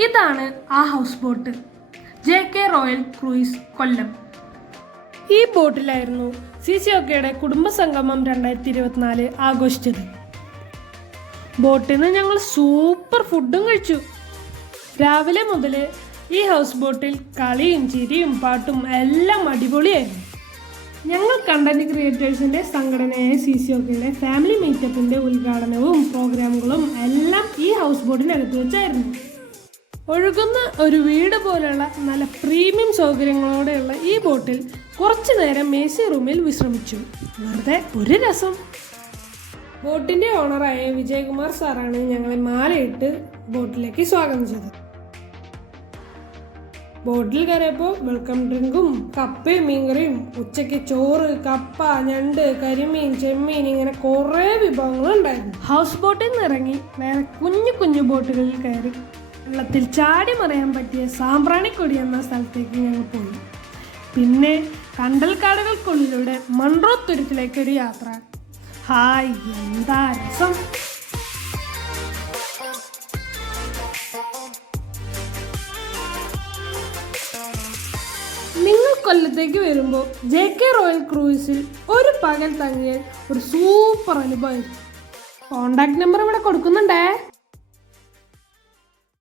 ഇതാണ് ആ house boat, JK royal cruise Kollam. ഈ ബോട്ടിലായിരുന്നു CCOKയുടെ കുടുംബസംഗമം 2024 ആഘോഷിച്ചത്. ബോട്ടിൽ നിന്ന് ഞങ്ങൾ സൂപ്പർ ഫുഡും കഴിച്ചു. രാവിലെ മുതൽ ഈ ഹൗസ് ബോട്ടിൽ കളിയും ചിരിയും പാട്ടും എല്ലാം അടിപൊളിയായിരുന്നു. ഞങ്ങൾ കണ്ടന്റ് ക്രിയേറ്റേഴ്സിൻ്റെ സംഘടനയായ CCOKയുടെ ഫാമിലി മീറ്റപ്പിൻ്റെ ഉദ്ഘാടനവും പ്രോഗ്രാമുകളും എല്ലാം ഈ ഹൗസ് ബോട്ടിനകത്ത് വെച്ചായിരുന്നു. ഒഴുകുന്ന ഒരു വീട് പോലെയുള്ള നല്ല പ്രീമിയം സൗകര്യങ്ങളോടെയുള്ള ഈ ബോട്ടിൽ കുറച്ചു നേരം AC റൂമിൽ വിശ്രമിച്ചു. വെറുതെ ഒരു രസം. ബോട്ടിൻ്റെ ഓണറായ വിജയകുമാർ സാറാണ് ഞങ്ങളെ മാലയിട്ട് ബോട്ടിലേക്ക് സ്വാഗതം ചെയ്തത്. ബോട്ടിൽ കയറിയപ്പോൾ വെൽക്കം ഡ്രിങ്കും കപ്പയും മീൻകറിയും, ഉച്ചയ്ക്ക് ചോറ്, കപ്പ, ഞണ്ട്, കരിമീൻ, ചെമ്മീൻ, ഇങ്ങനെ കുറേ വിഭവങ്ങളുണ്ടായിരുന്നു. ഹൗസ് ബോട്ടിൽ നിന്ന് ഇറങ്ങി വേറെ കുഞ്ഞു കുഞ്ഞു ബോട്ടുകളിൽ കയറി വെള്ളത്തിൽ ചാടി മറിയാൻ പറ്റിയ സാമ്പ്രാണിക്കൊടി എന്ന സ്ഥലത്തേക്ക് ഞങ്ങൾ പോയി. പിന്നെ കണ്ടൽക്കാടുകൾക്കുള്ളിലൂടെ മൺട്രോ തുരുത്തിലേക്കൊരു യാത്ര. ഹായ്, എന്താ രസം! നിങ്ങൾ കൊല്ലത്തേക്ക് വരുമ്പോൾ JK റോയൽ ക്രൂയിസിൽ ഒരു പകൽ തങ്ങിയാൽ ഒരു സൂപ്പർ അനുഭവമായിരിക്കും. കോണ്ടാക്ട് നമ്പർ ഇവിടെ കൊടുക്കുന്നുണ്ടേ.